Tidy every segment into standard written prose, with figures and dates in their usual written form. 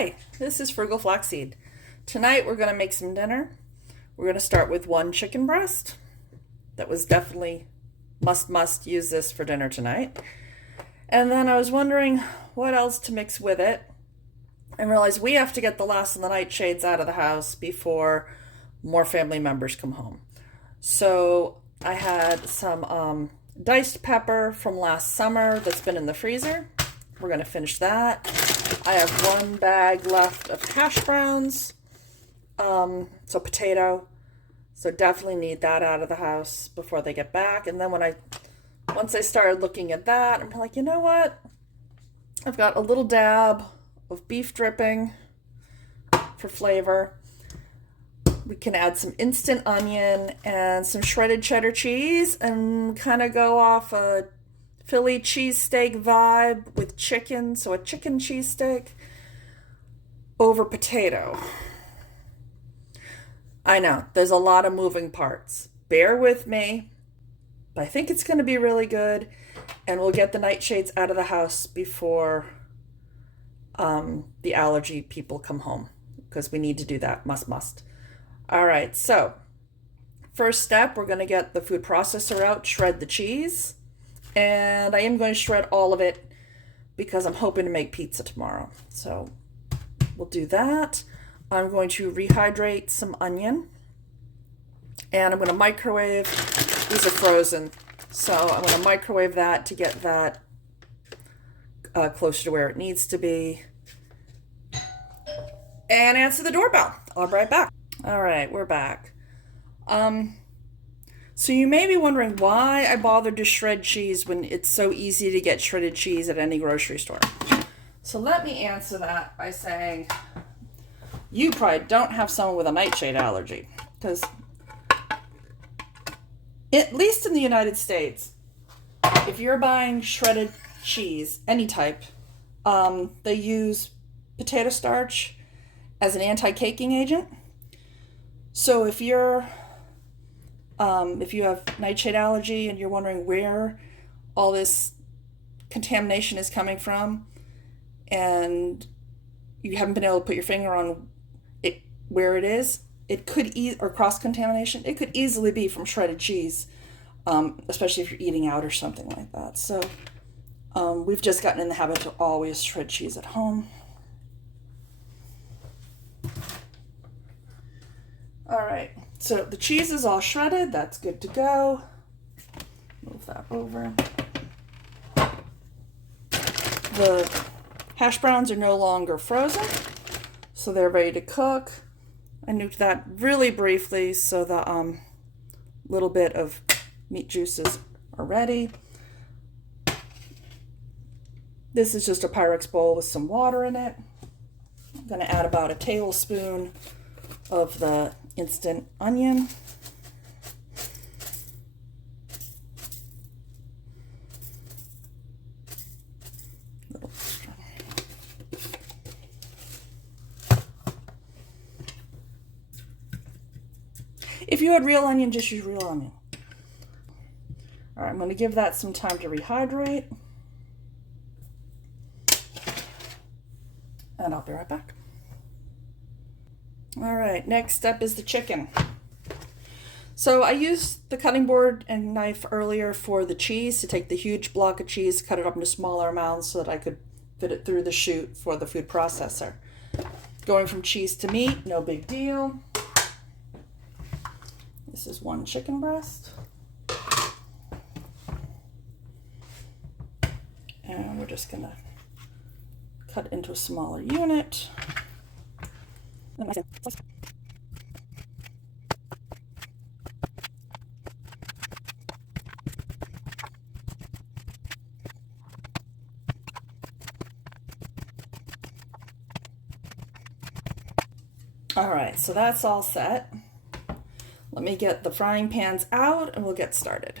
Hi, this is Frugal Flaxseed. Tonight we're going to make some dinner. We're going to start with one chicken breast. That was definitely must use this for dinner tonight. And then I was wondering what else to mix with it and realized we have to get the last of the nightshades out of the house before more family members come home. So I had some diced pepper from last summer that's been in the freezer. We're going to finish that. I have one bag left of hash browns, so potato. So definitely need that out of the house before they get back. And then once I started looking at that, I'm like, you know what? I've got a little dab of beef dripping for flavor. We can add some instant onion and some shredded cheddar cheese and kind of go off a Philly cheesesteak vibe with chicken. So a chicken cheesesteak over potato. I know, there's a lot of moving parts. Bear with me, but I think it's going to be really good. And we'll get the nightshades out of the house before the allergy people come home, because we need to do that. Must. All right, so first step, we're going to get the food processor out, shred the cheese. And I am going to shred all of it because I'm hoping to make pizza tomorrow. So we'll do that. I'm going to rehydrate some onion. And I'm going to microwave. These are frozen. So I'm going to microwave that to get that closer to where it needs to be. And answer the doorbell. I'll be right back. All right, we're back. So you may be wondering why I bothered to shred cheese when it's so easy to get shredded cheese at any grocery store. So let me answer that by saying you probably don't have someone with a nightshade allergy, because at least in the United States, if you're buying shredded cheese, any type, they use potato starch as an anti-caking agent. So if you have nightshade allergy and you're wondering where all this contamination is coming from, and you haven't been able to put your finger on it where it is, it could or cross-contamination, it could easily be from shredded cheese, especially if you're eating out or something like that. So we've just gotten in the habit to always shred cheese at home. All right, so the cheese is all shredded. That's good to go. Move that over. The hash browns are no longer frozen, so they're ready to cook. I nuked that really briefly so the little bit of meat juices are ready. This is just a Pyrex bowl with some water in it. I'm going to add about a tablespoon of the instant onion. Little extra. If you had real onion, just use real onion. All right, I'm going to give that some time to rehydrate. And I'll be right back. All right, next step is the chicken. So I used the cutting board and knife earlier for the cheese, to take the huge block of cheese, cut it up into smaller amounts so that I could fit it through the chute for the food processor. Going from cheese to meat, no big deal. This is one chicken breast. And we're just gonna cut into a smaller unit. All right, so that's all set. Let me get the frying pans out and we'll get started.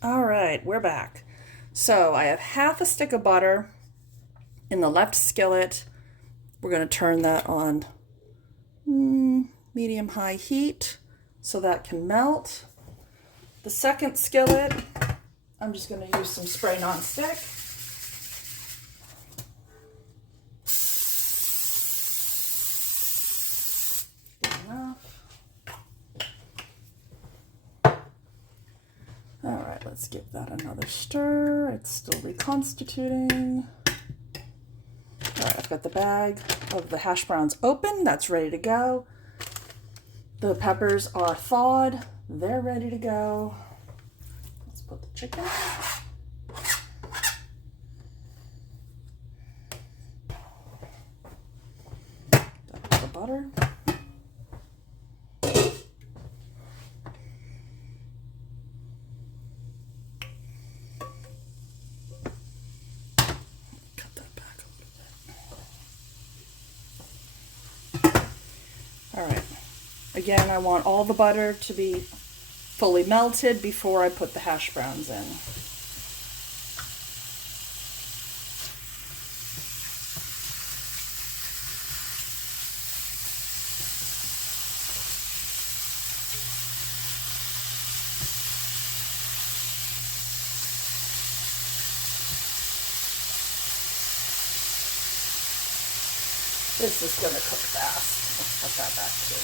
All right, we're back. So I have half a stick of butter in the left skillet. We're going to turn that on medium-high heat so that can melt. The second skillet, I'm just going to use some spray non-stick. Let's give that another stir. It's still reconstituting. All right, I've got the bag of the hash browns open. That's ready to go. The peppers are thawed. They're ready to go. Let's put the chicken. Double the butter. Cut that back a little bit. All right. Again, I want all the butter to be fully melted before I put the hash browns in. This is going to cook fast. Let's put that back too.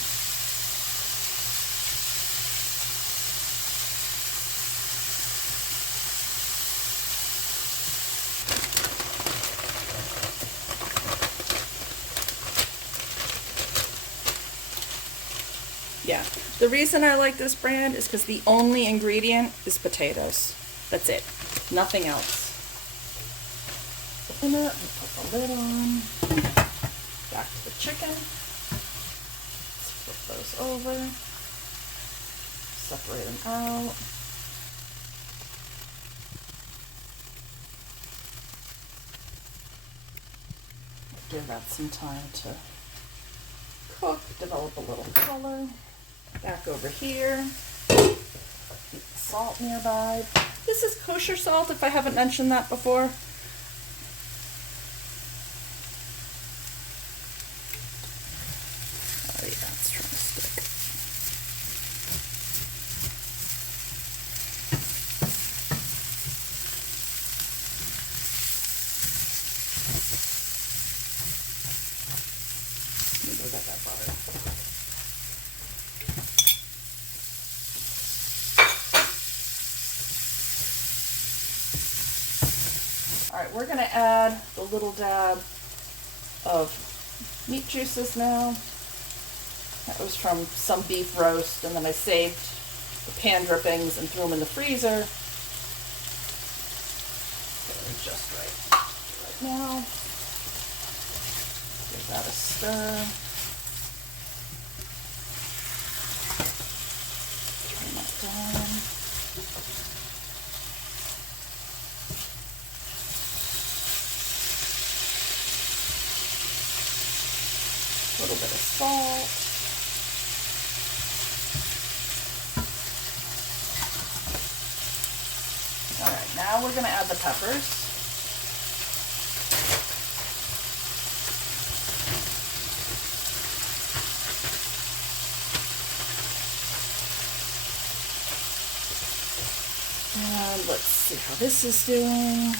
Yeah, the reason I like this brand is because the only ingredient is potatoes. That's it. Nothing else. Open it, put the lid on. Back to the chicken. Let's flip those over. Separate them out. Give that some time to cook, develop a little color. Back over here. Keep the salt nearby. This is kosher salt if I haven't mentioned that before. Oh yeah, it's trying to stick. Let me go get that butter. All right, we're gonna add the little dab of meat juices now. That was from some beef roast, and then I saved the pan drippings and threw them in the freezer. So they're just right now. Give that a stir. Turn that down. A little bit of salt. All right, now we're going to add the peppers. And let's see how this is doing.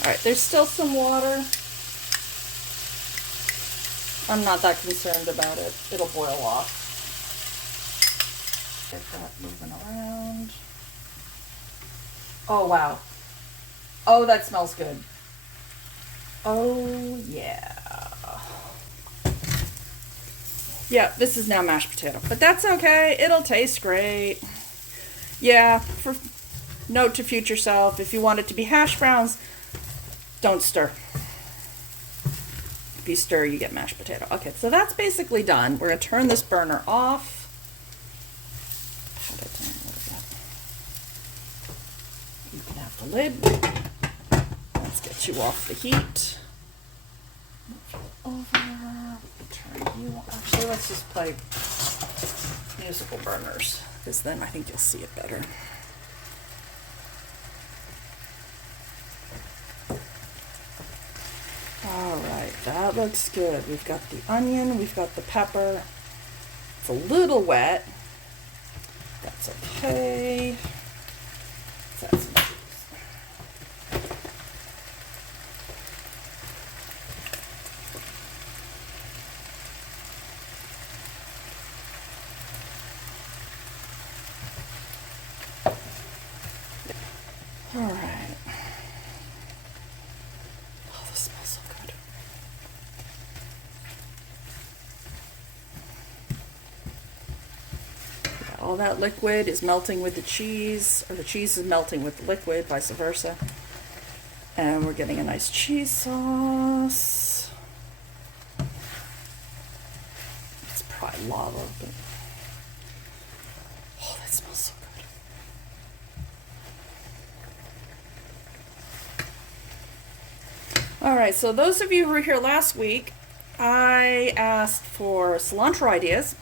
All right, there's still some water. I'm not that concerned about it. It'll boil off. Get that moving around. Oh, wow. Oh, that smells good. Oh, yeah. Yeah, this is now mashed potato, but that's okay. It'll taste great. Yeah, for note to future self, if you want it to be hash browns, don't stir. If you stir, you get mashed potato. Okay, so that's basically done. We're going to turn this burner off. Pat it down a little bit. You can have the lid. Let's get you off the heat. Move it over. Turn you. Actually, let's just play musical burners, because then I think you'll see it better. All right, that looks good. We've got the onion, we've got the pepper. It's a little wet. That's okay. Let's add some cheese. All that liquid is melting with the cheese, or the cheese is melting with the liquid, vice versa. And we're getting a nice cheese sauce. It's probably lava, but oh, that smells so good. All right, so those of you who were here last week, I asked for cilantro ideas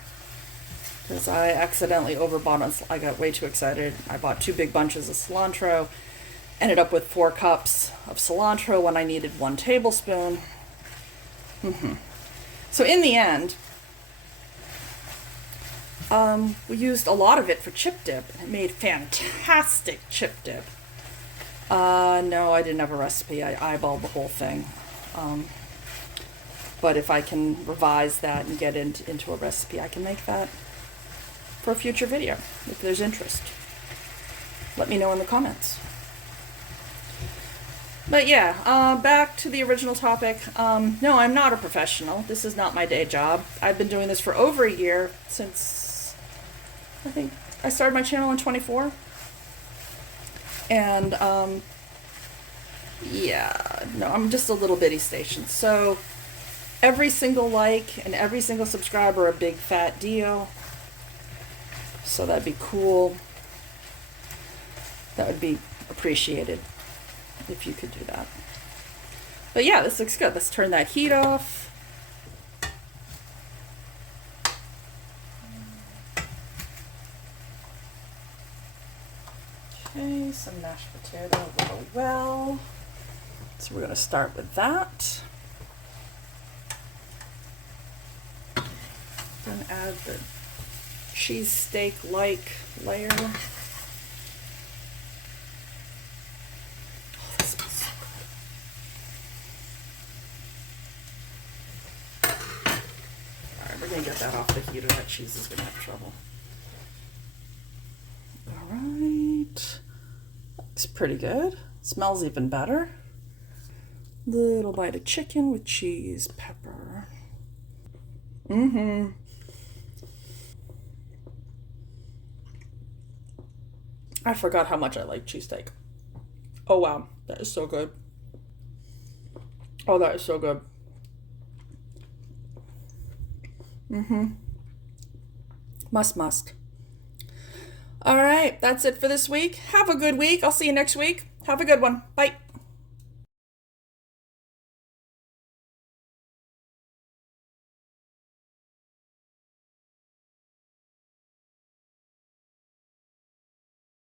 because I accidentally overbought on. I got way too excited. I bought 2 big bunches of cilantro. Ended up with 4 cups of cilantro when I needed 1 tablespoon. So in the end, we used a lot of it for chip dip. It made fantastic chip dip. No, I didn't have a recipe. I eyeballed the whole thing. But if I can revise that and get into a recipe, I can make that for a future video if there's interest. Let me know in the comments. But yeah, back to the original topic. No, I'm not a professional. This is not my day job. I've been doing this for over a year, since I think I started my channel in 24. And yeah, no, I'm just a little bitty station. So every single like and every single subscriber a big fat deal. So that'd be cool. That would be appreciated if you could do that. But yeah, this looks good. Let's turn that heat off. Okay, some mashed potato, well. So we're going to start with that. Then add the cheesesteak-like layer. Get that off the heat or that cheese is going to have trouble. All right. Looks pretty good. Smells even better. Little bite of chicken with cheese, pepper. I forgot how much I like cheesesteak. Oh wow, that is so good. Oh, that is so good. Must. All right, that's it for this week. Have a good week. I'll see you next week. Have a good one. Bye.